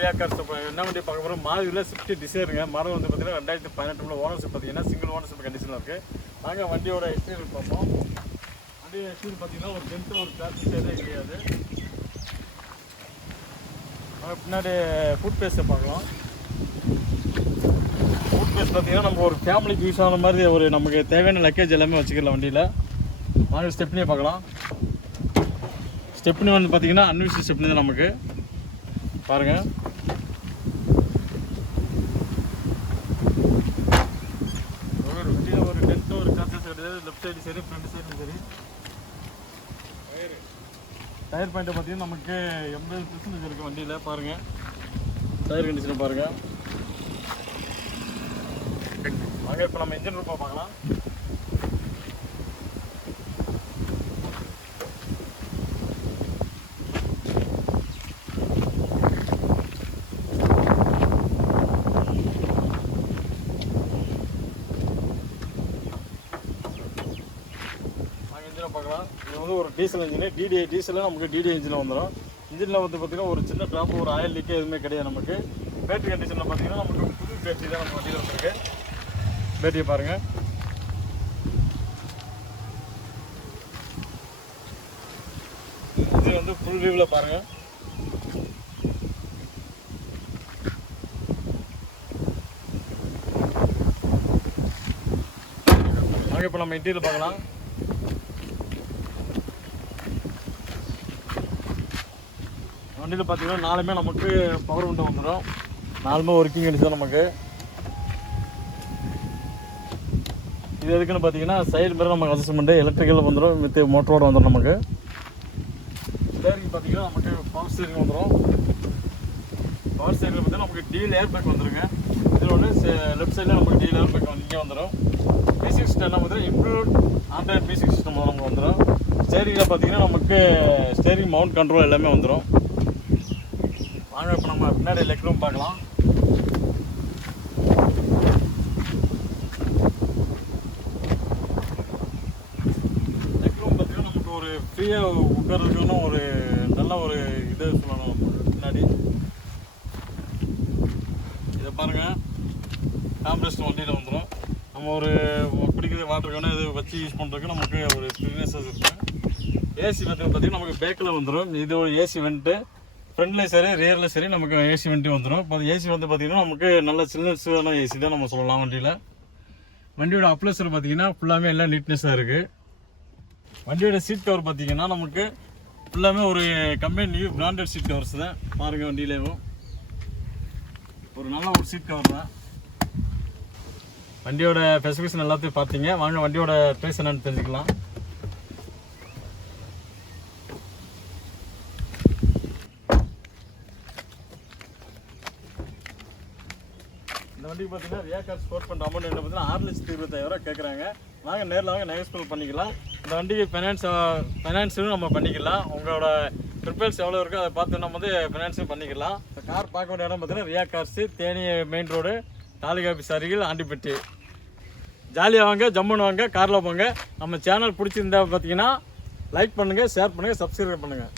Riya cars என்ன வண்டி பார்க்க போகிறோம். மாருதியில் ஸ்விஃப்ட் டிசைருங்க. மாடல் வந்து பார்த்தீங்கன்னா 2018 ஓனர்ஷிப் பார்த்தீங்கன்னா சிங்கிள் ஓனர்ஷிப் கண்டிஷனில் இருக்குது. நாங்கள் வண்டியோட எக்ஸ்பீரியன்ஸ் பார்ப்போம். வண்டியோட எக்ஸ்பீரியன்ஸ் பார்த்தீங்கன்னா ஒரு டென்த்து ஒரு டிராஃபிக் கிடையாது. பின்னாடி ஃபுட் பேஸை பார்க்கலாம். ஃபுட் பேஸ் பார்த்தீங்கன்னா நம்ம ஒரு ஃபேமிலிக்கு யூஸ் ஆன மாதிரி ஒரு நமக்கு தேவையான லக்கேஜ் எல்லாமே வச்சுக்கலாம் வண்டியில். வாங்க ஸ்டெப்னியை பார்க்கலாம். ஸ்டெப்னி வந்து பார்த்தீங்கன்னா அன்யூஸ்டு ஸ்டெப்னி தான் நமக்கு பாருங்கள். வண்டியில் ஒரு டென்த்து ஒரு சார்ஜஸ் கிடையாது. லெஃப்ட் சைடு சரி ஃப்ரண்ட் சைடும் சரி. டயர் பாயிண்ட்டை பார்த்தீங்கன்னா நமக்கு 80% இருக்குது வண்டியில் பாருங்கள். டயர் கண்டிஷனை பாருங்கள். வாங்க இப்போ நம்ம இன்ஜின் ரூபாய் பார்க்கலாம். பார்க்கலாம். இது வந்து ஒரு டீசல் இன்ஜின். டிடிஐ டீசலில் நமக்கு டிடிஐ இன்ஜினில் வந்துடும். இன்ஜினில் வந்து பார்த்திங்கன்னா ஒரு சின்ன ட்ராப் ஒரு ஆயில் லீக்கே எதுவுமே கிடையாது நமக்கு. பேட்டரி கண்டிஷனில் பார்த்திங்கன்னா நமக்கு புது பேட்டரி தான் நம்ம வண்டியில் வந்துருக்கு. பேட்டரியை பாருங்கள். இது வந்து ஃபுல் வியூவில் பாருங்கள். வாங்க இப்போ நம்ம இன்டீரியர் பார்க்கலாம். வண்டியில் பார்த்தீங்கன்னா நாலுமே நமக்கு பவர் விண்டோ வந்துடும். நாலுமே ஒர்க்கிங் கண்டிஷன் நமக்கு. இது எதுக்குன்னு பார்த்தீங்கன்னா சைடு மிரர் நமக்கு அட்ஜஸ்ட்மெண்ட் எலக்ட்ரிக்கல் வந்துடும். வித் மோட்டரோடு வந்துடும் நமக்கு. ஸ்டேரிங் பார்த்தீங்கன்னா நமக்கு பவர் ஸ்டேரிங் வந்துடும். பவர் ஸ்டேரிங்கில் பார்த்தீங்கன்னா நமக்கு டீல் ஏர் பேக் வந்துடுங்க. இதில் ஒன்று லெஃப்ட் சைடில் நமக்கு டீல் ஏர் பேக் இங்கே வந்துடும். மியூசிக் சிஸ்டம் என்ன பார்த்தீங்கன்னா இம்ப்ரூவ்ட் ஆண்ட்ராய்ட் மியூசிக் சிஸ்டம் நமக்கு வந்துடும். ஸ்டேரிங்கில் பார்த்தீங்கன்னா நமக்கு ஸ்டேரிங் மவுண்ட் கண்ட்ரோல் எல்லாமே வந்துடும். வாங்க இப்போ நம்ம பின்னாடி லெக் ரூம் பார்க்கலாம். லெக் ரூம் பார்த்தீங்கன்னா நமக்கு ஒரு ஃப்ரீயாக உட்கார்றதுக்குன்னு ஒரு நல்ல ஒரு இது சொல்லணும். பின்னாடி இதை பாருங்கள். காம்ப்ரஸ்ட் வண்டியில் வந்துடும். நம்ம ஒரு குடிக்கிற வாட்டருக்கான இது வச்சு யூஸ் பண்ணுறதுக்கு நமக்கு ஒரு ஃப்ரீனஸஸ் இருக்கும். ஏசி பார்த்தீங்கன்னா நமக்கு பேக்கில் வந்துடும். இது ஒரு ஏசி வெண்ட்டு. ஃப்ரண்ட்லேயும் சரி ரியரில் சரி நமக்கு ஏசி வண்டி வந்துடும். இப்போ ஏசி வந்து பார்த்திங்கன்னா நமக்கு நல்ல சில்னஸான ஏசி தான் நம்ம சொல்லலாம் வண்டியில். வண்டியோட அப்ளஸர் பார்த்திங்கன்னா ஃபுல்லாமே எல்லாம் நீட்னஸாக இருக்குது. வண்டியோட சீட் கவர் பார்த்திங்கன்னா நமக்கு ஃபுல்லாமே ஒரு company new branded seat covers தான் பாருங்கள். வண்டியிலேயும் ஒரு நல்ல ஒரு சீட் கவர் தான். வண்டியோட ஸ்பெசிஃபிகேஷன் எல்லாத்தையும் பார்த்தீங்க. வாங்க வண்டியோட ப்ரைஸ் என்னன்னு தெரிஞ்சுக்கலாம். இந்த வண்டிக்கு பார்த்தீங்கன்னா ரியா கார்ஸ் ஸ்போர்ட் பண்ணுற அமௌண்ட் என்ன பார்த்தீங்கன்னா 6,25,000 கேட்குறாங்க. நாங்கள் நேரில் வாங்க நெகோஷியபிள் பண்ணிக்கலாம். இந்த வண்டிக்கு ஃபைனான்ஸும் நம்ம பண்ணிக்கலாம். உங்களோட ப்ரிப்பேர்ஸ் எவ்வளோ இருக்கோ அதை பார்த்து நம்ம வந்து ஃபைனான்ஸும் பண்ணிக்கலாம். இந்த கார் பார்க்க வேண்டிய இடம் பார்த்தீங்கன்னா Riya cars, Theni main road, taluka office அருகில், ஆண்டிப்பட்டி. ஜாலியாக வாங்க, ஜம்முன்னு வாங்க, காரில் போங்க. நம்ம சேனல் பிடிச்சிருந்தா பார்த்தீங்கன்னா லைக் பண்ணுங்கள், ஷேர் பண்ணுங்கள், சப்ஸ்கிரைப் பண்ணுங்கள்.